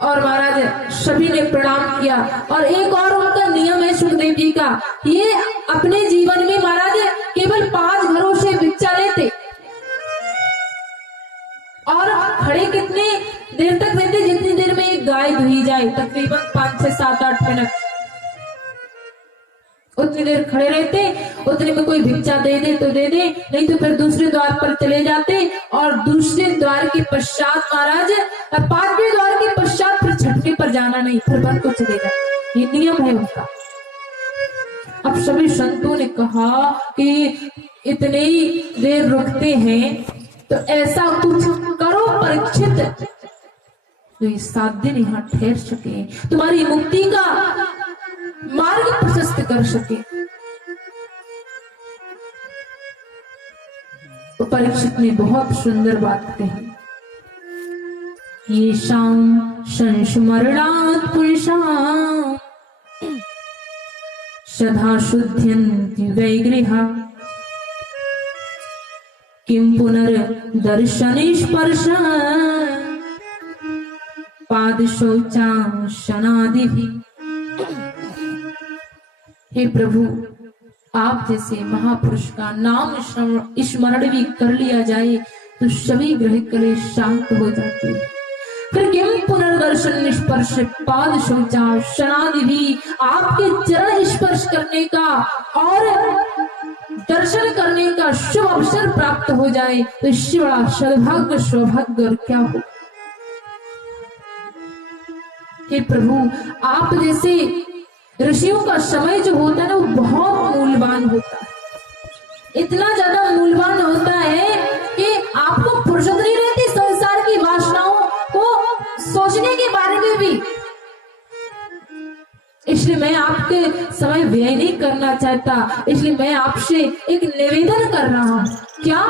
और महाराज सभी ने प्रणाम किया। और एक और उनका नियम है सुखदेव जी का, ये अपने जीवन में महाराज केवल 5 घरों से भिक्षा लेते और खड़े कितने देर तक रहते, जितनी देर में एक गाय दुही जाए, तकरीबन 5 से 7 8 मिनट उतनी देर खड़े रहते। उतने में कोई भिक्षा दे दे तो दे दे, नहीं तो फिर दूसरे द्वार पर चले जाते और दूसरे द्वार के पश्चात महाराज 5वें द्वार के पश्चात फिर छठे पर जाना नहीं, फिर बंद को चले जाते। ये नियम है उनका। अब सभी संतों ने कहा कि इतने ही देर रुकते हैं तो ऐसा कुछ करो परीक्षित, तो ये 7 दिन यहाँ ठहर सके, तुम्हारी मुक्ति का मार्ग प्रशस्त कर सके। तो परीक्षित ने बहुत सुंदर बात कही, ये शाम संस्मरणात् पुरुषां सदा शुद्ध्यन्ति वैगृहा किं पुनर्दर्शने स्पर्श पाद शौचासनादिभिः। हे प्रभु, आप जैसे महापुरुष का नाम स्मरण भी कर लिया जाए तो सभी ग्रह कलेश शांत हो जाते हैं। फिर किम पुनर्दर्शन स्पर्श पाद शौचासनादि भी, आपके चरण स्पर्श करने का और दर्शन करने का शुभ अवसर प्राप्त हो जाए तो इससे बड़ा सौभाग्य सौभाग्य और क्या हो। हे प्रभु, आप जैसे ऋषियों का समय जो होता है ना, वो बहुत मूल्यवान होता है। इतना ज्यादा मूल्यवान होता है कि आपको फुर्सत नहीं रहती संसार की वासनाओं को सोचने के बारे में भी। इसलिए मैं आपके समय व्यय नहीं करना चाहता, इसलिए मैं आपसे एक निवेदन कर रहा हूं। क्या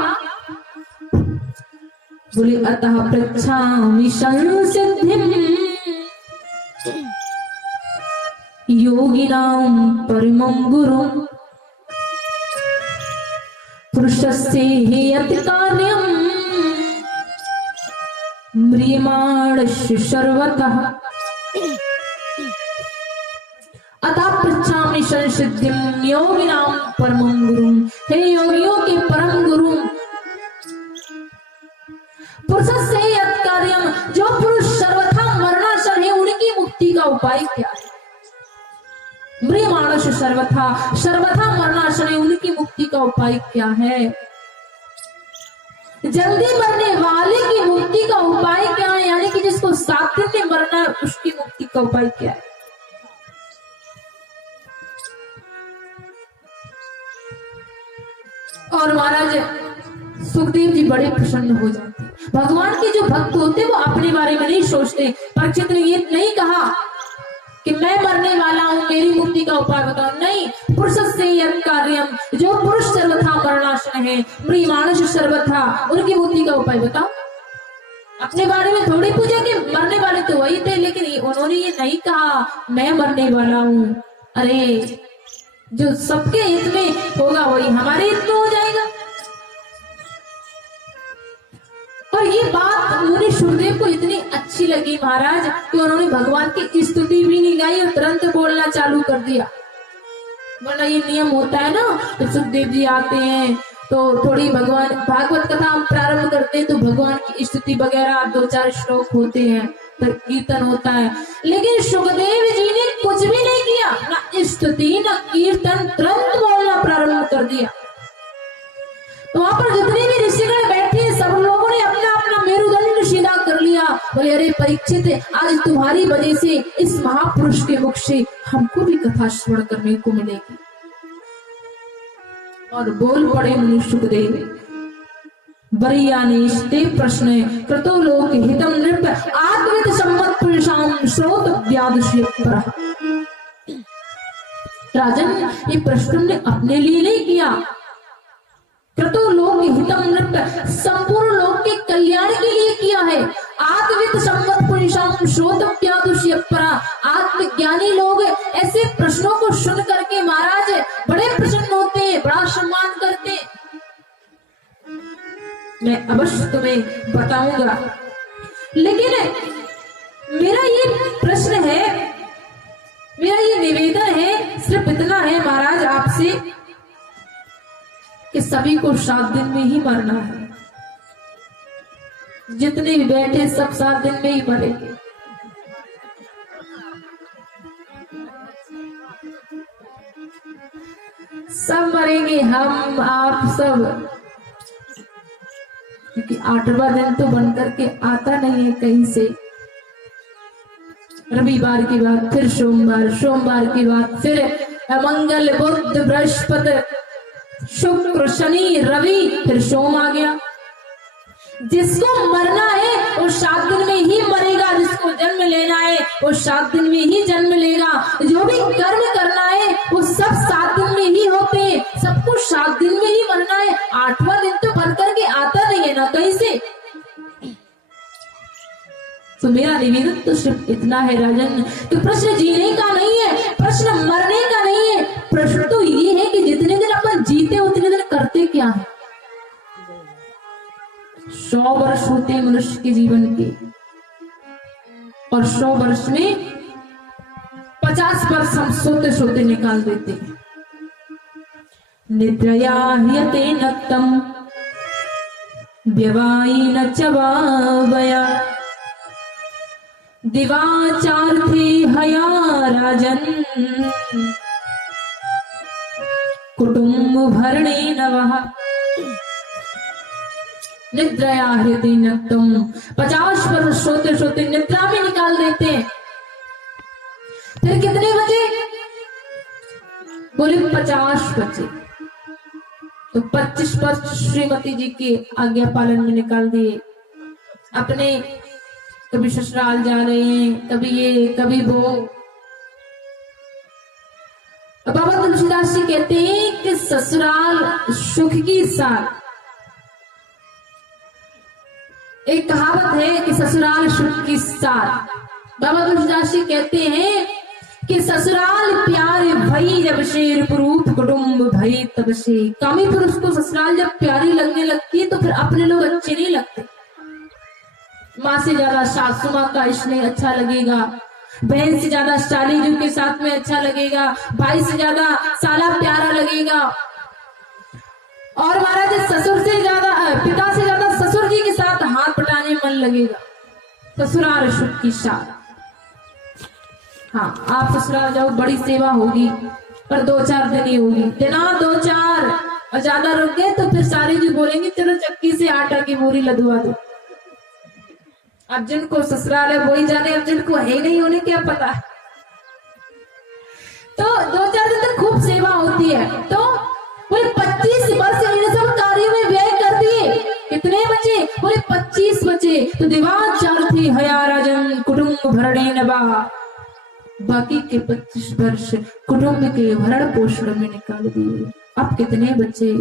बोले, अतः पृच्छामि संसिद्धिम् योगिनां परमं गुरुं पुरुषस्य हेयति कार्यं म्रियमाणस्य सर्वतः। अतः पृच्छामि संसिद्धिं योगिनां परमं गुरुं, हे योगियों के परम गुरु, पुरुषस्य हेयति कार्यं, जो पुरुष सर्वथा मरणासन है उनकी मुक्ति का उपाय क्या है। म्रियमाणश सर्वथा, सर्वथा मरणासन, उनकी मुक्ति का उपाय क्या है। जल्दी मरने वाले की मुक्ति का उपाय क्या है, यानी कि जिसको 7 दिन में मरना, उसकी मुक्ति का उपाय क्या है। और महाराज सुखदेव जी बड़े प्रसन्न हो जाते। भगवान के जो भक्त होते वो अपने बारे में नहीं सोचते। परीक्षित ने ये नहीं कहा कि मैं मरने वाला हूं, मेरी मुक्ति का उपाय बताओ, नहीं। पुरुषस्य यत् कार्यम, जो पुरुष सर्वथा मरणासन है, म्रियमाणस्य सर्वथा, उनकी मुक्ति का उपाय बताओ। अपने बारे में थोड़ी पूछा कि मरने वाले तो वही थे, लेकिन उन्होंने ये नहीं कहा मैं मरने वाला हूं। अरे जो सबके हित में होगा वही हमारे हित में हो जाएगा। और ये बात मुनि सुखदेव को इतनी अच्छी लगी महाराज कि उन्होंने भगवान की स्तुति भी नहीं गाई और तुरंत बोलना चालू कर दिया। वरना ये नियम होता है ना, तो सुखदेव जी आते हैं तो थोड़ी भगवान भागवत कथा हम प्रारंभ करते हैं तो भगवान की स्तुति वगैरह 2-4 श्लोक होते हैं, फिर कीर्तन होता है। लेकिन सुखदेव जी ने कुछ भी नहीं किया, ना स्तुति ना कीर्तन, तुरंत बोलना प्रारंभ कर दिया। तो वहां पर जितने भी ऋषिगण बैठे सब लोगों ने अपना अपना मेरुदंड सीधा कर लिया। बोले, अरे परीक्षित, आज तुम्हारी वजह से इस महापुरुष के मुख से हमको भी कथा श्रवण करने को मिलेगी। और बोल पड़े मुनि सुखदेव, बरीयानेस्ते प्रश्न कृतो लोक हितम नृप आत्मविद सम्मत पुरुषां श्रोतव्यादस्य परः। राजन, ये प्रश्न तुमने अपने लिए नहीं किया, कृतो लोक हितम नृप, संपूर्ण लोक के कल्याण के लिए किया है। आत्मविद सम्मत पुरुषां श्रोतव्यादस्य परः, आत्मज्ञानी लोग ऐसे प्रश्नों को सुन करके महाराज बड़े प्रसन्न होते हैं, बड़ा सम्मान करते हैं। मैं अवश्य तुम्हें बताऊंगा। लेकिन मेरा ये प्रश्न है, मेरा ये निवेदन है, सिर्फ इतना है महाराज आपसे कि सभी को 7 दिन में ही मरना है। जितने भी बैठे सब 7 दिन में ही मरेंगे। सब मरेंगे, हम आप सब, क्योंकि 8वां दिन तो बनकर के आता नहीं है कहीं से। रविवार के बाद फिर सोमवार, सोमवार के बाद फिर मंगल बुध बृहस्पति शुक्र शनि रवि, फिर सोम आ गया। जिसको मरना है वो 7 दिन में ही मरेगा, जिसको जन्म लेना है वो 7 दिन में ही जन्म लेगा। जो भी कर्म करना है वो सब 7 दिन में ही होते हैं, सबको 7 दिन में ही मरना है। 8वां दिन तो बन करके आता नहीं है ना कहीं से। तो मेरा निवेदन तो सिर्फ इतना है राजन कि प्रश्न जीने का नहीं है, प्रश्न मरने का नहीं है। प्रश्न तो ये है कि जितने दिन अपन जीते उतने दिन करते क्या है। 100 वर्ष होते हैं मनुष्य के जीवन के, और 100 वर्ष में 50 वर्ष हम सोते सोते निकाल देते हैं। निद्रया ह्यते नक्तम व्यवाई न चवावया दिवाचार्थे हया राजन कुटुंब भरणे नवः। निद्रया हृदय नक्तम, 50 वर्ष सोते सोते निद्रा में निकाल देते हैं। फिर कितने बजे? बोले 50 बजे। तो 25 वर्ष श्रीमती जी की आज्ञा पालन में निकाल दिए। अपने कभी ससुराल जा रहे हैं, कभी ये कभी वो। बाबा तुलसीदास जी कहते हैं कि ससुराल सुख की साल। एक कहावत है कि ससुराल सुख की साल। बाबा तुलसीदास जी कहते हैं कि ससुराल प्यारे भई जब से रूप कुटुंब भई तब से। कामी पुरुष को ससुराल जब प्यारी लगने लगती है तो फिर अपने लोग अच्छे नहीं लगते। माँ से ज्यादा सासू माँ का स्नेह अच्छा लगेगा, बहन से ज्यादा सालीजू के साथ में अच्छा लगेगा, भाई से ज्यादा साला प्यारा लगेगा, और महाराज ससुर से ज्यादा पिता से ज्यादा ससुर जी के साथ हाथ बटाने में मन लगेगा। ससुराल सुख की साल। हाँ, आप ससुराल जाओ, बड़ी सेवा होगी, पर 2-4 दिन ही होगी। दिना 2-4 और ज्यादा रुक गए तो फिर सारे जी बोलेंगे चलो चक्की से आटा की बोरी लदवा दो। अब जिनको ससुराल है वही जाने, अब जिनको है नहीं उन्हें क्या पता। तो 2-4 दिन तक खूब सेवा होती है। तो बोले 25 वर्ष इन सब कार्यों में व्यय कर दिए। कितने बचे? बोले 25 बचे। तो दिवाचार थी हया राजन कुटुंब भरणे नवा। बाकी के 25 वर्ष कुटुंब के भरण पोषण में निकाल दिए। अब कितने बचे?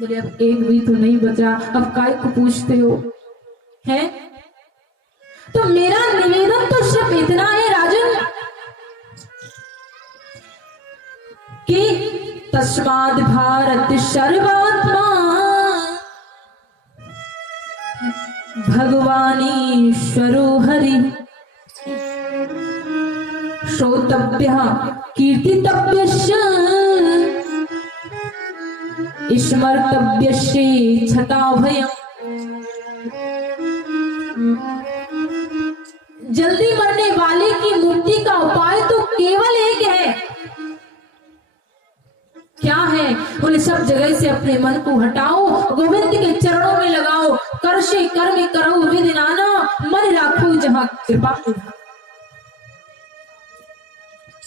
बोले अब एक भी तो नहीं बचा, अब काय को पूछते हो है? तो मेरा निवेदन तो सिर्फ इतना है राजन कि तस्माद् भारत सर्वात्मा भगवानीश्वरो हरि श्रोतव्यः कीर्तितव्यश्च स्मर्तव्यस्य छताभयम्। जल्दी मरने वाले की मुक्ति का उपाय तो केवल एक है। क्या है? बोले सब जगह से अपने मन को हटाओ, गोविंद के चरणों में लगाओ। कर से कर्म करो विधि नाना, मन राखो जहाँ कृपा।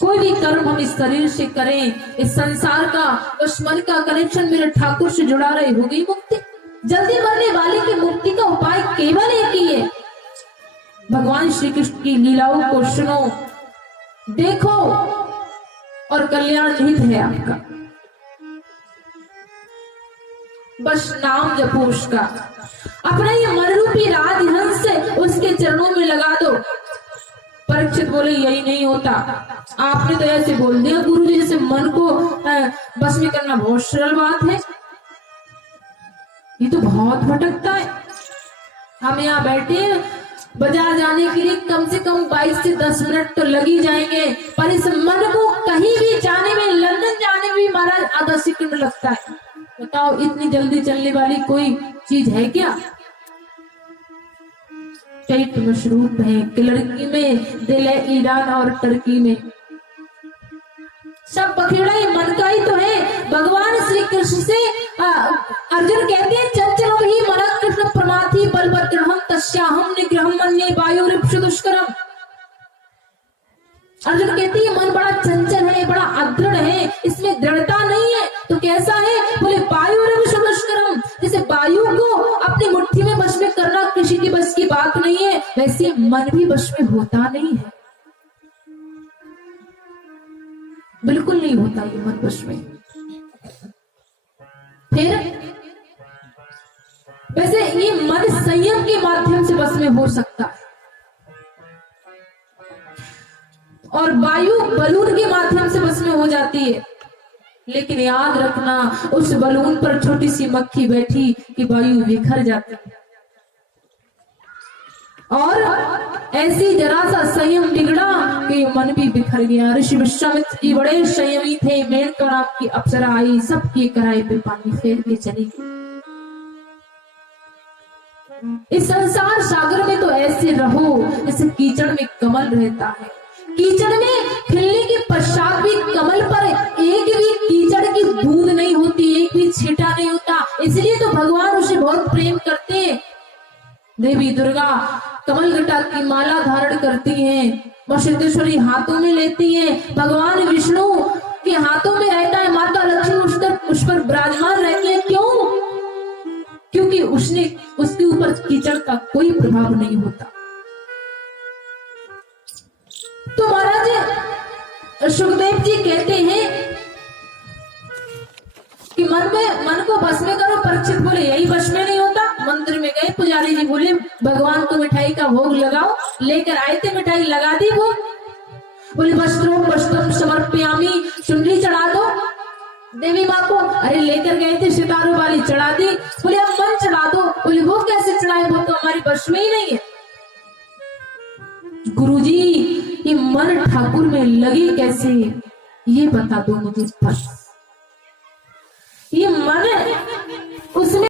कोई भी कर्म हम इस शरीर से करें, इस संसार का उस मन का कनेक्शन मेरे ठाकुर से जुड़ा रहे, होगी मुक्ति। जल्दी मरने वाले की मुक्ति का उपाय केवल एक ही है। भगवान श्री कृष्ण की लीलाओं को सुनो, देखो, और कल्याण निहित है आपका। बस नाम जपो उसका। अपना ये मनरूपी राजहंस उसके चरणों में लगा दो। परीक्षित बोले यही नहीं होता, आपने तो ऐसे बोल दिया गुरु जी जैसे मन को बस में करना बहुत सरल बात है। ये तो बहुत भटकता है। हम यहाँ बैठे बाजार जाने के लिए कम से कम 22 से 10 मिनट तो लग ही जाएंगे, पर इस मन को कहीं भी जाने में, लंदन जाने में भी महाराज आधा सेकंड लगता है। बताओ इतनी जल्दी चलने वाली कोई चीज है क्या? पेट मशरूब है कि लड़की में दिल है ईरान और टर्की में। सब बखेड़ा ये मन का ही तो है। भगवान श्री कृष्ण से अर्जुन कहते हैं चंचलो ही मन कृष्ण प्रमाथि बलवदृढ़ तस्याहम निग्रहम मन्ये वायुरिव दुष्करम। अर्जुन कहते हैं मन बड़ा चंचल है, बड़ा अदृढ़ है, इसमें दृढ़ता नहीं है। तो कैसा है? बोले वायुरिव दुष्करम, जैसे वायु को अपनी मुट्ठी में वश में करना किसी की बस की बात नहीं है, वैसे मन भी वश में होता नहीं है, बिल्कुल नहीं होता ये मन वश में। फिर वैसे ये मन संयम के माध्यम से बस में हो सकता है, और वायु बलून के माध्यम से बस में हो जाती है। लेकिन याद रखना, उस बलून पर छोटी सी मक्खी बैठी कि वायु बिखर जाती है, और ऐसी जरा सा संयम बिगड़ा कि मन भी बिखर गया। ऋषि विश्वामित्र जी बड़े संयमी थे। मेनका नाम की अप्सरा आई, सबकी कराई पे पानी फेर के चली गई। इस संसार सागर में तो ऐसे रहो जैसे कीचड़ में कमल रहता है। कीचड़ में खिलने के पश्चात भी कमल पर एक भी कीचड़ की बूंद नहीं होती, एक भी छींटा नहीं होता। इसलिए तो भगवान उसे बहुत प्रेम करते हैं। देवी दुर्गा कमलगटा की माला धारण करती हैं, मां सिद्धेश्वरी हाथों में लेती हैं, भगवान विष्णु के हाथों में रहता है, माता लक्ष्मी उस पर विराजमान रहती है। क्यों? क्योंकि उसके ऊपर कीचड़ का कोई प्रभाव नहीं होता। तो महाराज सुखदेव जी कहते हैं कि मन को बस में करो। परीक्षित बोले यही बस में नहीं होता। मंदिर में गए, पुजारी जी बोले भगवान को मिठाई का भोग लगाओ, लेकर आए थे, मिठाई लगा दी। वो बोले वस्त्रम समर्पयामि, चुनरी चढ़ा दो देवी माँ को। अरे लेकर गए थे, सितारों वाली चढ़ा दी। बोले अब मन चढ़ा दो। बोले वो कैसे चढ़ाए, वो तो हमारी बस में ही नहीं है। गुरुजी ये मन ठाकुर में लगे कैसे, ये बता दो मुझे बस। ये मन